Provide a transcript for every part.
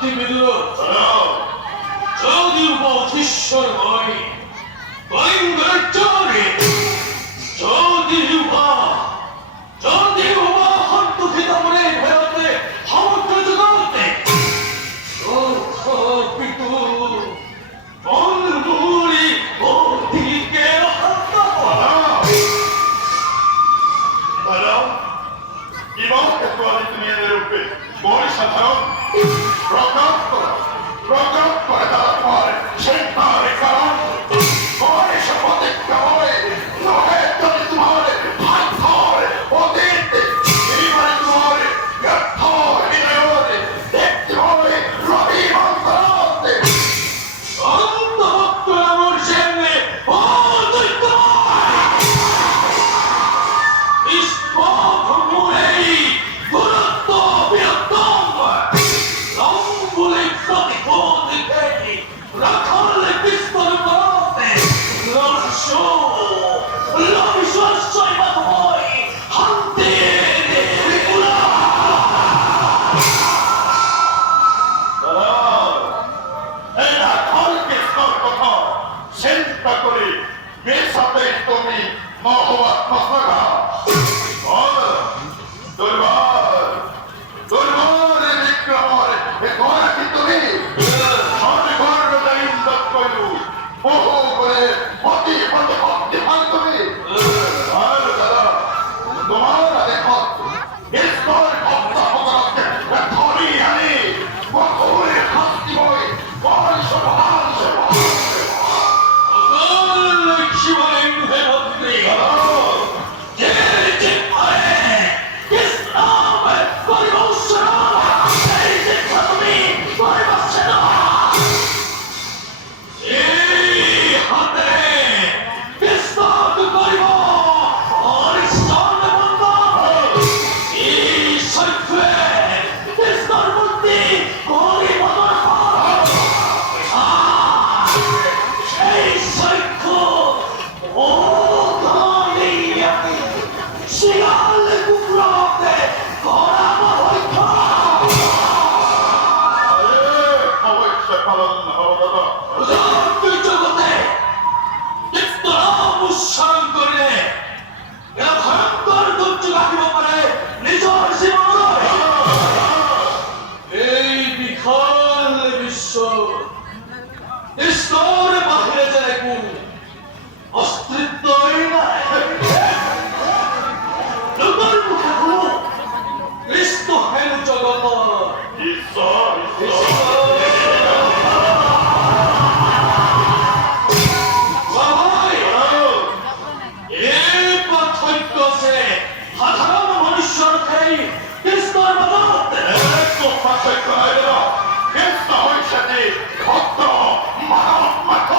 শান্তিবিদুর যদি উপধীশ্বরময় কলিঙ্গের চরে যদি হন্তখিত মনে ভয়তে সমগ্র জগতে পিতু বন্ধুরি অধিকে হত্যা করা এবং ক্ষেত্রবাদিত নিয়মের রূপে বড় সাধারণ প্রকাশ করে তারা তোমার সেই তারে কারণ তোমার শপথে কেবল নহে তবে তোমার ভাই ধর অতীত এইবারে তোমার ব্যর্থ বিনয় দেখতে হবে রবি মন্ত্রতে অন্তভক্ত আমার সামনে অদ্বৈত ইস্পভূমেই গুরুত্ব বৃহত্তম লম্বলিক প্রতিপদিকেই রাখালে বিস্তর করতে লবিশ্বশ্বই মাধবই হান্তে ত্রিপুরা এরা ফলকে স্তর কথা চিন্তা করে বেসাতে তুমি মহবত মশলা দুর্বল বিক্রমর ঘর কি তুমি ঘর দায়িত্ব দত্তয়ু বহু করে পতি পতি ভক্তি ভাগ তুমি আর দাদা তোমার দেখো বিস্তর ভক্ত ভগবতকে ধরি আনি বহুরে ভক্তি বই বংশ বংশ শিবলিঙ্গে ভক্তি ভক্ত মানব মাথ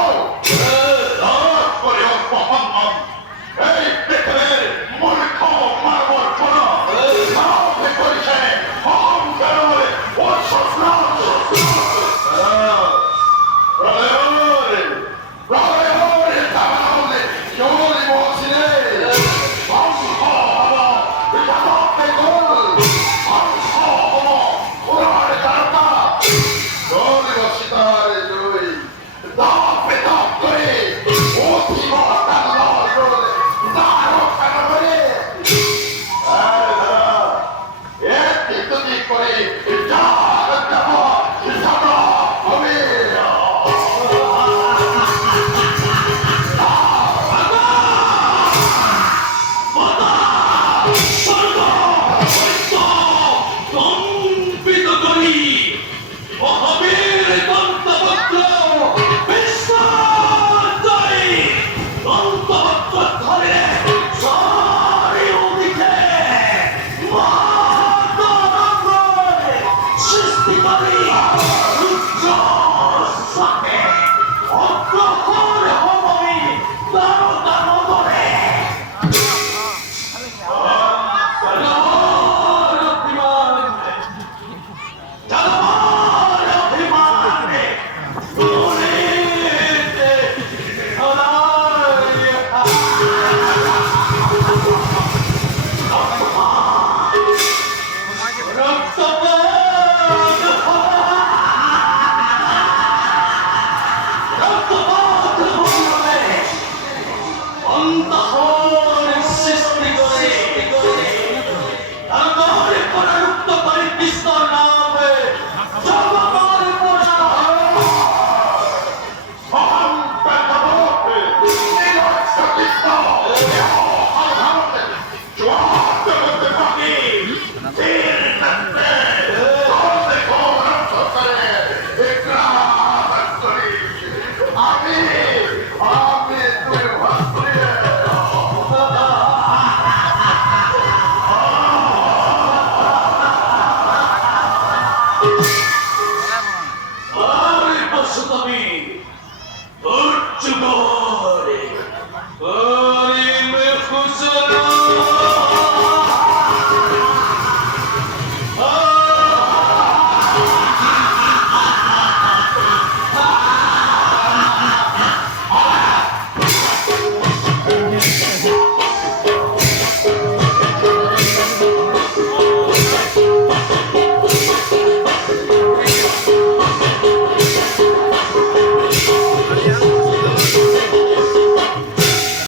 Dio!